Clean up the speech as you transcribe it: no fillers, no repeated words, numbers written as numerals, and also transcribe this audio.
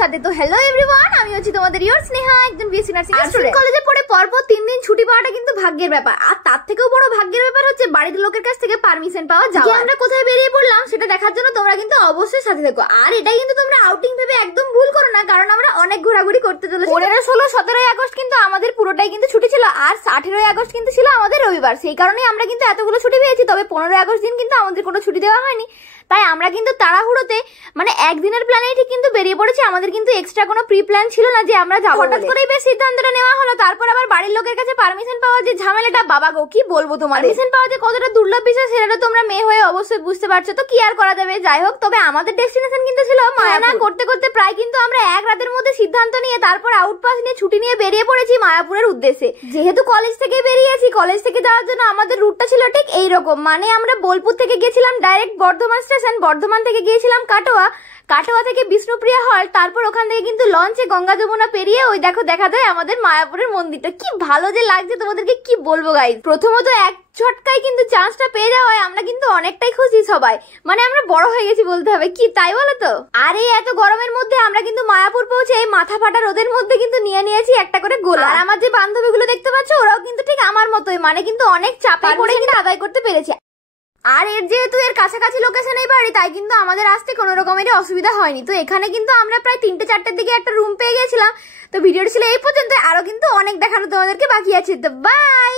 সাথে। তো hello everyone, আমি হচ্ছি তোমাদের ইয়োর স্নেহা, একদম বিএসসি নার্সিং স্টুডেন্ট। কলেজে পড়ে পরপর 3 দিন ছুটি পাওয়াটা কিন্তু ভাগ্যের ব্যাপার, আর তার থেকেও বড় ভাগ্যের ব্যাপার হচ্ছে বাড়ির লোকের কাছ থেকে পারমিশন পাওয়া যাওয়া। আমরা কোথায় বেরিয়ে পড়লাম সেটা দেখার জন্য তোমরা কিন্তু অবশ্যই সাথে থেকো। আর এটাই কিন্তু তোমরা আউটিং ভেবে একদম ভুল করো না, কারণ আমরা অনেক ঘোরাঘুরি করতে চলেছি। 15, 16, 17 আগস্ট কিন্তু আমাদের পুরোটাই কিন্তু ছুটি ছিল, আর 18 আগস্ট কিন্তু ছিল আমাদের রবিবার। সেই কারণেই আমরা কিন্তু এতগুলো ছুটি পেয়েছি। তবে 15 আগস্ট দিন কিন্তু আমাদের কোনো ছুটি দেওয়া হয়নি, তাই আমরা কিন্তু তাড়াহুড়োতে মানে একদিনের প্ল্যানেই ঠিক কিন্তু বেরিয়ে পড়েছি। আমাদের কিন্তু এক্সট্রা কোনো প্রি প্ল্যান ছিল না যে আমরা যাবো। হঠাৎ করেই বেশ সিদ্ধান্তটা নেওয়া হলো। তারপর আবার বাড়ির লোকের কাছে পারমিশন পাওয়া যে ঝামেলাটা, বাবা গো কি বলবো তোমার। পারমিশন পাওয়া যে কতটা দুর্লভ বিষয় সেটা তোমরা মেয়ে হয়ে অবশ্যই বুঝতে পারছো। তো কি আর করা যাবে, যাই হোক। তবে আমাদের ডেস্টিনেশন কিন্তু ছিল মায়াপুর। করতে করতে প্রায় কিন্তু আমরা এক রাতের মধ্যে সিদ্ধান্ত নিয়ে তারপর আউটপাস নিয়ে ছুটি নিয়ে বেরিয়ে পড়েছি মায়াপুরের উদ্দেশ্যে। যেহেতু কলেজ থেকে বেরিয়েছি, কলেজ থেকে যাওয়ার জন্য আমাদের রুটটা ছিল ঠিক এইরকম। মানে আমরা বোলপুর থেকে গেছিলাম ডাইরেক্ট বর্ধমান স্টেশন, বর্ধমান থেকে গিয়েছিলাম কাটোয়া, কাটোয়া থেকে বিষ্ণুপ্রিয়া হল, তারপর ওখান থেকে কিন্তু লঞ্চে গঙ্গা যমুনা পেরিয়ে ওই দেখো দেখা যায় আমাদের মায়াপুরের মন্দিরটা। কি ভালো যে লাগছে তোমাদেরকে কি বলবো গাইস। প্রথমত এক ঝটকায় কিন্তু চান্সটা পেয়ে যাওয়ায় আমরা কিন্তু অনেকটাই খুশি সবাই, মানে আমরা বড় হয়ে গেছি বলতে হবে, কি তাই বলো তো। আর এই এত গরমের মধ্যে আমরা কিন্তু মায়াপুর পৌঁছে এই মাথা ফাটা রোদের মধ্যে কিন্তু নিয়ে নিয়েছি একটা করে গোলা। আর আমার যে বান্ধবীগুলো দেখতে পাচ্ছ ওরাও কিন্তু ঠিক আমার মতোই, মানে কিন্তু অনেক চাপে পড়ে কিন্তু আদায় করতে পেরেছি। আর এর যেহেতু এর কাছাকাছি লোকেশনেই বাড়ি, তাই কিন্তু আমাদের আসতে কোনো রকমেরই অসুবিধা হয়নি। তো এখানে কিন্তু আমরা প্রায় 3টে-4টের দিকে একটা রুম পেয়ে গেছিলাম। তো ভিডিওটা ছিল এই পর্যন্ত, আরো কিন্তু অনেক দেখানো তোমাদেরকে বাকি আছে। তো বাই।